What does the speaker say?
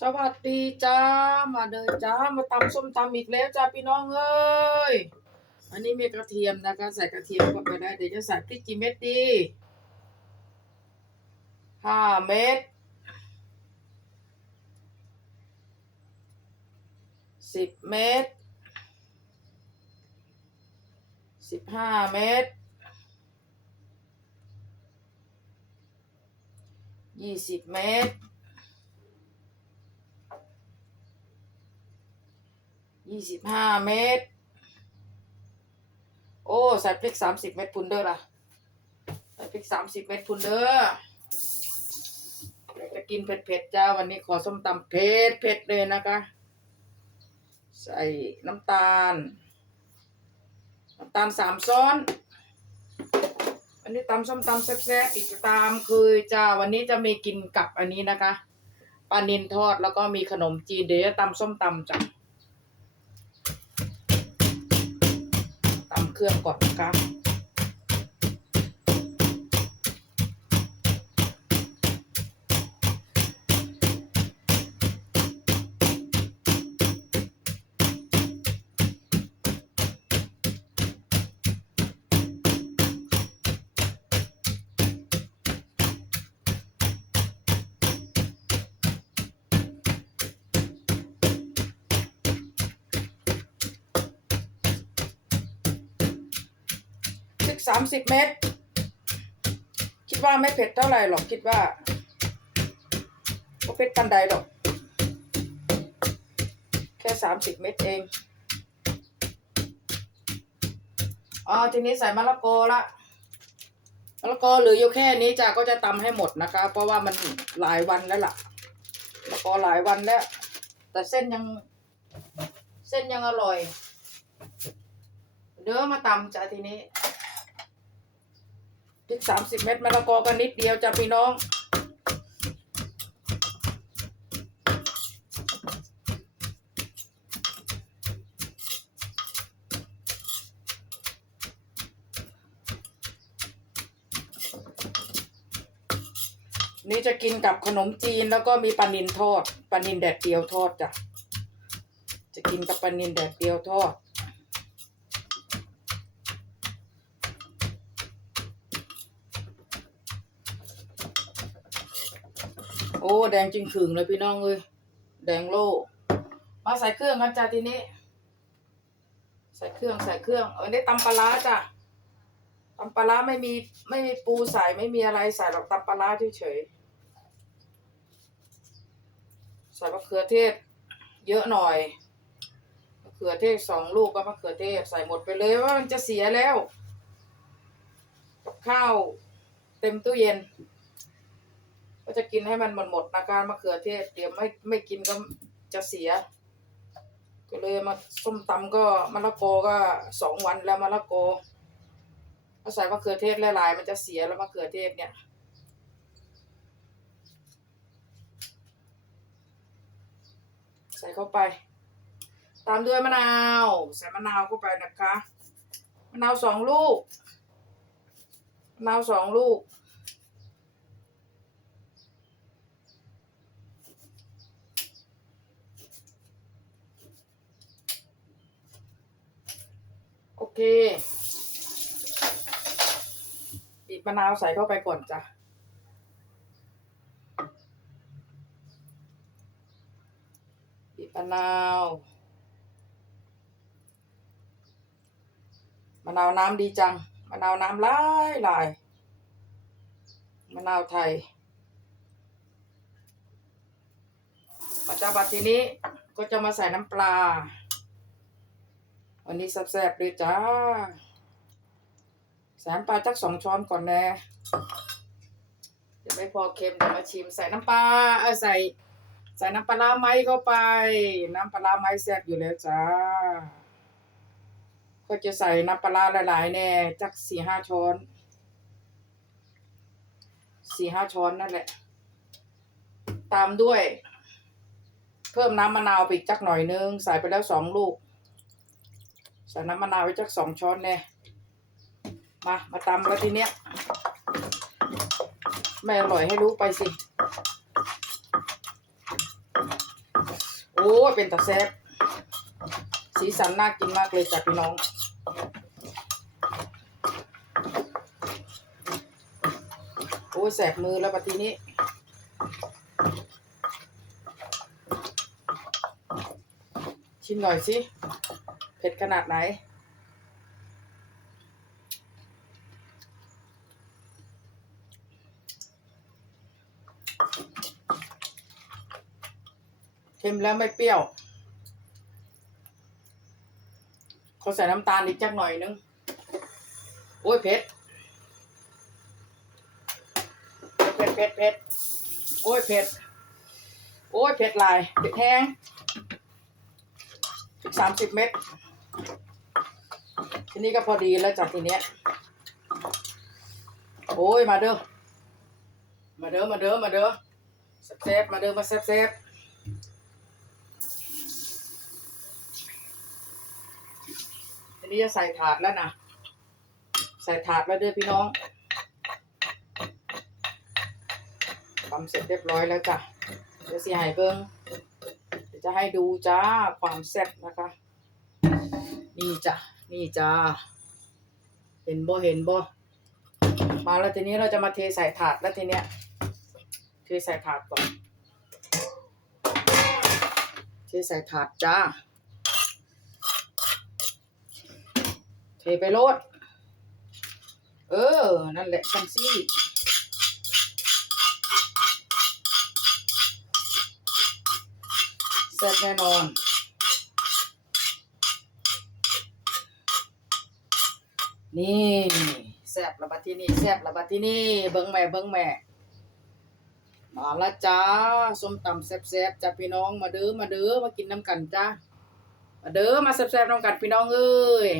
สวัสดีจ้า มาเดินจ้า มาตำส้มตำอีกแล้วจ้าพี่น้องเอ้ย อันนี้มีกระเทียมนะคะใส่กระเทียมเข้าไปได้ เดี๋ยวจะใส่พริกกี่เม็ดดีห้าเม็ดสิบเม็ดสิบห้าเม็ดยี่สิบเม็ด ยี่สิบห้าเมตร โอ้ ใส่พริกสามสิบเม็ดพุนเดอร์ล่ะ ใส่พริกสามสิบเม็ดพุนเดอร์อยาจะกินเผ็ดๆจ้าวันนี้ขอส้มตำเผ็ดเผ็ดเลยนะคะ ใส่น้ำตาล น้ำตาลสามซ้อนอันนี้ตำส้มตำแซ่บๆอีกตามคือจ้าวันนี้จะมีกินกับอันนี้นะคะปลานินทอดแล้วก็มีขนมจีนเดี๋ยวจะตำส้มตำจ้ะ เครื่องก่อนนะคะ กสามสิบเม็ดคิดว่าไม่เผ็ดเท่าไหร่หรอกคิดว่าก็เผ็ดปันใดหรอก แค่สามสิบเม็ดเองอ๋อทีนี้ใส่มะละกอละมะละกอหลืออยู่แค่นี้จ้ะก็จะตำให้หมดนะคะ เพราะว่ามันหลายวันแล้วล่ะมะละกอหลายวันแล้ว แต่เส้นยังเส้นยังอร่อยเดี๋ยวมาตำจ้ะทีนี้ พริกสามสิบเม็ดมะละกอกันนิดเดียวจ้ะพี่น้อง นี่จะกินกับขนมจีนแล้วก็มีปลานินทอดปลานินแดดเดียวทอดจ้ะจะกินกับปลานินแดดเดียวทอด โอ้ แดงจริงขึงเลยพี่น้องเอ้ยแดงโลมาใส่เครื่องกันจ้ะทีนี้ ใส่เครื่องใส่เครื่องเอาได้ตำปลาร้าจ้ะตำปลาร้าไม่มีไม่มีปูใส่ไม่มีอะไรใส่หรอกตำปลาร้าเฉยๆใส่มะเขือเทศ เยอะหน่อยมะเขือเทศสองลูกก็มะเขือเทศใส่หมดไปเลยว่ามันจะเสียแล้ว กับข้าว เต็มตู้เย็น ก็จะกินให้มันหมดหมดๆนะการมะเขือเทศเดี๋ยวไม่ไม่กินก็จะเสีย ก็เลยมาส้มตำก็มะละกอก็สองวันแล้วมะละกอถ้าใส่มะเขือเทศหลายๆมันจะเสียแล้วมะเขือเทศเนี่ยใส่เข้าไป ตามด้วยมะนาว ใส่มะนาวเข้าไปนะคะ มะนาวสองลูก มะนาวสองลูก เคบีบมะนาวใส่เข้าไปก่อนจ้ะบีบมะนาว มะนาวน้ำดีจัง มะนาวน้ำลายลาย มะนาวไทย มาจาบัดทีนี้ก็จะมาใส่น้ำปลา วันนี้แซ่บๆเลยจ้าใส่น้ำปลาจักสองช้อนก่อนแน่เดี๋ยวไม่พอเค็มเดี๋ยวมาชิมใส่น้ำปลาเออใส่ ใส่น้ำปลาไหมเข้าไป น้ำปลาไหมแซ่บอยู่แล้วจ้าก็จะใส่น้ำปลาราหลายๆแน่จักสี่ห้าช้อนสี่ห้าช้อนนั่นแหละ ตามด้วย เพิ่มน้ำมะนาวไปจักหน่อยนึง ใส่ไปแล้วสองลูก ใส่น้ำมะนาวไว้จักสองช้อนแน่มา มาตำแล้วทีเนี้ย ไม่อร่อยให้รู้ไปสิ โอ้เป็นตาแซบสีสันน่ากินมากเลยจ้ะพี่น้อง โอ้ยแสบมือแล้วปะทีนี้ชิมหน่อยสิ ผ็ดขนาดไหน เค็มแล้วไม่เปรี้ยวเขาใส่น้ำตาลอีกจักหน่อยนึง โอ้ยเผ็ดเผ็ดเผ็ดเผ็ดโอ้ยเผ็ด โอ้ยเผ็ดลายเผ็ดแห้งสามสิบเม็ด ทีนี้ก็พอดีแล้วจากทีเนี้ย โอ้ยมาเด้อ มาเด้อ มาเด้อ มาเด้อแซ่บมาเด้อ มาแซ่บๆทีนี้จะใส่ถาดแล้วนะ ใส่ถาดแล้วเด้อพี่น้องทำเสร็จเรียบร้อยแล้วจ้ะ เดี๋ยวสิให้เบิ้งจะให้ดูจ้าความแซ่บนะคะ นี่จ้ะนี่จ้าเห็นบ่เห็นบ่มาแล้วทีนี้เราจะมาเทใส่ถาดแล้วทีเนี้ยเทใส่ถาดก่อนเทใส่ถาดจ้า เทไปโลด เออ นั่นแหละจังซี่แซ่บแน่นอน นี่แซบระบาดที่นี่แซบระบาดที่นี่เบิ้งแม่เบิ้งแม่มาละจ้าส้มตำแซ่บๆจ้าพี่น้องมาเด้อมาเด้อมากินน้ำกันจ้ามาเด้อมาแซ่บๆน้ำกันพี่น้องเอ้ย